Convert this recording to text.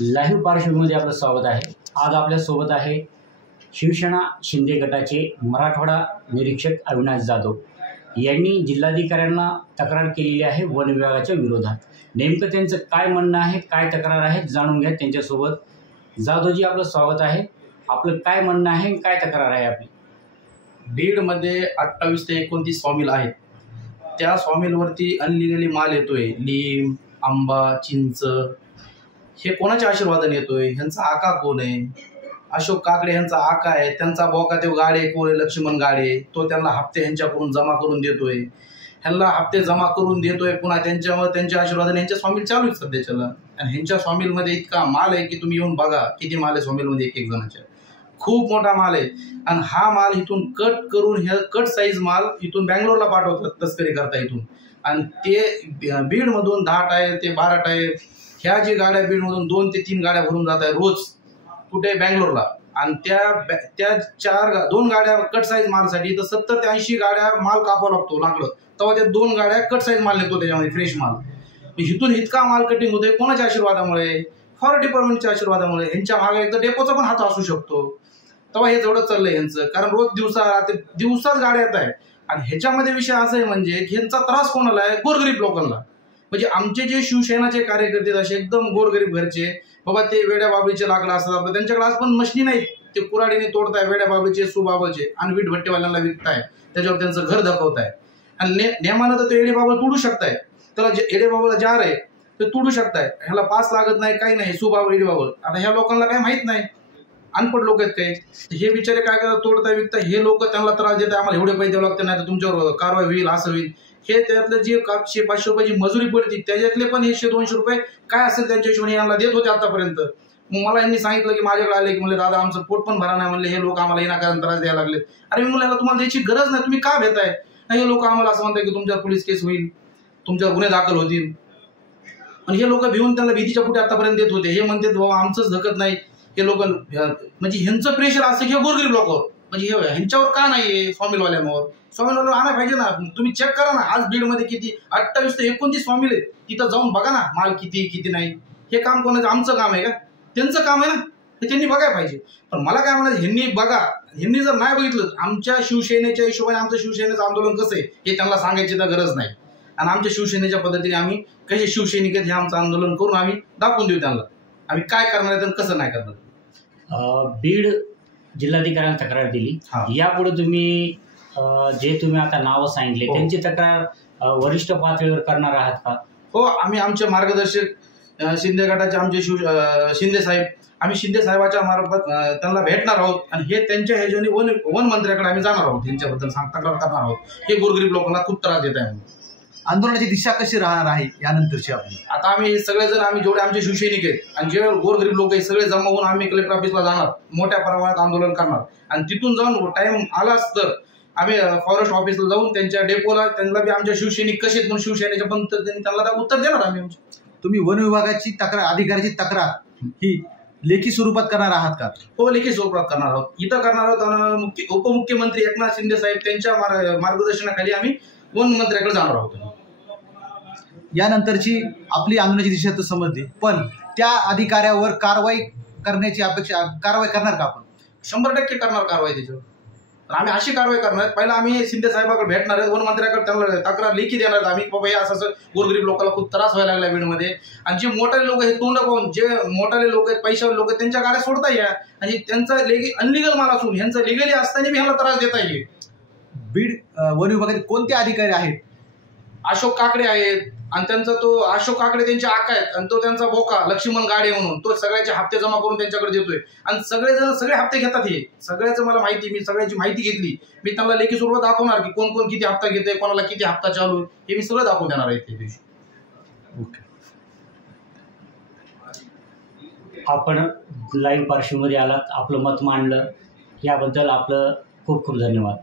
Live पार्श्वभूमीमध्ये आपलं स्वागत आहे। आज आपल्यासोबत आहे शिवसेना शिंदे गटाचे मराठवाडा निरीक्षक अविनाश जाधव यांनी जिल्हाधिकाऱ्यांना तक्रार केलेली आहे वन विभागाच्या विरोधात। नेमकं त्यांचं काय म्हणणं आहे, काय तक्रार आहे जाणून घ्या त्यांच्यासोबत। जाधवजी आपलं स्वागत आहे। आपलं काय म्हणणं आहे, काय तक्रार आहे आपली? बीडमध्ये 28 ते 29 सॉमिल आहेत। त्या सॉमिलवरती अनलिगली माल येतोय, लीम, आंबा, चिंच। हे कोणाच्या आशीर्वादाने येतोय? ह्यांचा आका कोण आहे? अशोक काकडे ह्यांचा आका आहे। त्यांचा बोका ते गाडे कोण, लक्ष्मण गाडे, तो त्यांना हप्ते ह्यांच्याकडून जमा करून देतोय। ह्यांना हप्ते जमा करून देतोय, पुन्हा त्यांच्या आशीर्वादाने ह्यांच्या सॉमिल चालू आहेत सध्याच्याला। आणि ह्यांच्या सॉमिलमध्ये इतका माल आहे की तुम्ही येऊन बघा किती माल आहे सॉमिलमध्ये, एक एक जणाच्या खूप मोठा माल आहे। आणि हा माल इथून कट करून हे कट साईज माल इथून बँगलोरला पाठवतात तस्करी करता इथून। आणि ते बीडमधून 10 टायर ते 12 टायर ह्या जी गाड्या बीडमधून 2 ते 3 गाड्या भरून जात आहे रोज कुठे बँगलोरला। आणि त्या 2 गाड्या कट साईज मालसाठी तर 70 ते 80 गाड्या माल कापावा लागलं तेव्हा त्या 2 गाड्या कट साईज माल निघतो त्याच्यामध्ये फ्रेश माल। इथून इतका माल कटिंग होतोय कोणाच्या आशीर्वादामुळे? फॉरेस्ट डिपार्टमेंटच्या आशीर्वादामुळे। ह्यांच्या मागे एकदा डेपोचा पण हात असू शकतो तेव्हा हे जेवढं चाललंय ह्यांचं, कारण रोज दिवसाच गाड्या येत आहेत। आणि ह्याच्यामध्ये विषय असा आहे म्हणजे ह्यांचा त्रास कोणाला आहे? गोरगरीब लोकांना। म्हणजे आमचे जे शिवसेनाचे कार्यकर्ते असे एकदम गोरगरीब घरचे बाबा, ते वेड्या बाबळीचे लाकडं असतात त्यांच्याकडे आज पण मशनी नाहीत, ते कुऱ्हाडीने तोडताय वेड्या बाबळीचे, सुबाबळचे आणि वीट भट्टीवाल्यांना विकताय, त्याच्यावर त्यांचं घर धकवताय। आणि नियमानं तर ते एडे बाबळ तोडू शकताय, त्याला जे एडे बाबळला जार आहे ते तोडू शकताय, ह्याला पास लागत नाही, काही नाही, सुबाबळ एडे बाबळ। आता ह्या लोकांना काही माहित नाही, अनपढ लोक आहेत काही, हे बिचारे काय करतात, तोडताय विकताय। हे लोक त्यांना त्रास देतात, आम्हाला एवढे पैसे द्यावे लागते, नाही तर तुमच्यावर कारवाई होईल, असं होईल। हे त्यातलं जे 100-500 रुपयाची मजुरी पडते त्याच्यातले पण 100-200 रुपये काय असेल त्यांच्या हिशोबाने यांना देत होते आतापर्यंत। मग मला यांनी सांगितलं की माझ्याकडे आले की म्हणले दादा आमचं पोट पण भरा नाही, म्हणले हे लोक आम्हाला येण्याकारण त्रास द्यायला लागले। अरे मी म्हणलं तुम्हाला द्यायची गरज नाही, तुम्ही का भेटाय? हे लोक आम्हाला असं म्हणतात की तुमच्यावर पोलीस केस होईल, तुमच्यावर गुन्हे दाखल होतील। आणि हे लोक भिवून त्यांना भीतीच्या पुढे आतापर्यंत देत होते। हे म्हणतात बाबा आमचंच धकत नाही, हे लोक म्हणजे ह्यांचं प्रेशर असं की गोरगरीब लोकांवर, म्हणजे ह्यांच्यावर का नाहीये? सॉमिलवाल्यांवर आणायला पाहिजे ना। तुम्ही चेक करा ना, आज बीडमध्ये किती 28 ते 29 सॉमिल आहेत, तिथं जाऊन बघा ना माल किती नाही। हे काम कोणाचं? आमचं काम आहे का? त्यांचं काम आहे ना, ते त्यांनी बघायला पाहिजे। पण मला काय म्हणायचं, ह्यांनी बघा, ह्यांनी जर नाही बघितलं आमच्या शिवसेनेच्या हिशोबाने आमचं शिवसेनेचं आंदोलन कसं आहे हे त्यांना सांगायची तर गरज नाही। आणि आमच्या शिवसेनेच्या पद्धतीने आम्ही कसे शिवसैनिक आहेत हे आमचं आंदोलन करून आम्ही दाखवून देऊ त्यांना आम्ही काय करणार आहे आणि कसं नाही करणार। बीड जिल्हाधिकाऱ्यांना तक्रार दिली, यापुढे तुम्ही जे तुम्ही आता नावं सांगितले त्यांची तक्रार वरिष्ठ पातळीवर करणार आहात का? हो, आम्ही आमचे मार्गदर्शक शिंदे गटाचे आमचे शिंदे साहेब, आम्ही शिंदे साहेबाच्या मार्फत त्यांना भेटणार आहोत आणि हे त्यांच्या ह्याच्याने वन मंत्र्याकडे आम्ही जाणार आहोत, यांच्याबद्दल तक्रार करणार आहोत। हे गोरगरीब लोकांना खूप त्रास देत आहे। आंदोलनाची दिशा कशी राहणार आहे यानंतरची आपली? आता आम्ही सगळेजण, आम्ही जेवढे आमचे शिवसैनिक आहेत आणि जे गोरगरीब लोक आहेत सगळे जमा होऊन आम्ही कलेक्टर ऑफिसला जाणार, मोठ्या प्रमाणात आंदोलन करणार। आणि तिथून जाऊन टाइम आलाच तर आम्ही फॉरेस्ट ऑफिसला जाऊन त्यांच्या डेपोला त्यांना बी आमच्या शिवसैनिक कसे म्हणून शिवसेनेच्या पद्धतीने त्यांना उत्तर देणार आम्ही। तुम्ही वन विभागाची तक्रार, अधिकाऱ्याची तक्रार ही लेखी स्वरूपात करणार आहात का? हो, लेखी स्वरूपात करणार आहोत, इथं करणार आहोत। उपमुख्यमंत्री एकनाथ शिंदे साहेब त्यांच्या मार्गदर्शनाखाली आम्ही वन मंत्र्याकडे जाणार आहोत। यानंतरची आपली आंदोलनाची दिशा तर समजली, पण त्या अधिकाऱ्यावर कारवाई करण्याची अपेक्षा, कारवाई करणार का आपण? 100% करणार कारवाई त्याच्यावर। आम्ही अशी कारवाई करणार, पहिला आम्ही शिंदे साहेबांकडे भेटणार आहेत, वन मंत्र्याकडे त्यांना तक्रार लेखी देणार आम्ही बाबा हे असं गोरगरीब लोकांना खूप त्रास व्हायला लागला बीडमध्ये। आणि जे मोठाले लोक हे तोंड पाहून, जे मोठाले लोक आहेत, पैशावाले लोक आहेत, त्यांच्या गाड्या सोडता या आणि त्यांचा अनलिगल माल असून ह्यांचा लिगली असताना मी ह्याला त्रास देता येईल। बीड वन विभागातील कोणते अधिकारी आहेत? अशोक काकडे आहेत आणि त्यांचा तो अशोक काकडे त्यांचे आका आहेत आणि तो त्यांचा बोका लक्ष्मण गाडे म्हणून तो सगळ्याचे हप्ते जमा करून त्यांच्याकडे देतोय। आणि सगळेजण सगळे हप्ते घेतात, हे सगळ्याचं मला माहिती, मी सगळ्याची माहिती घेतली, मी त्यांना लेखी स्वरूपात दाखवणार की कोण कोण किती हप्ता घेते, कोणाला किती हप्ता चालू, हे मी सगळं दाखवून देणार आहे त्या दिवशी। ओके, आपण लाईव्ह पार्श्वभूमीमध्ये आलात, आपलं मत मांडलं, याबद्दल आपलं खूप खूप धन्यवाद।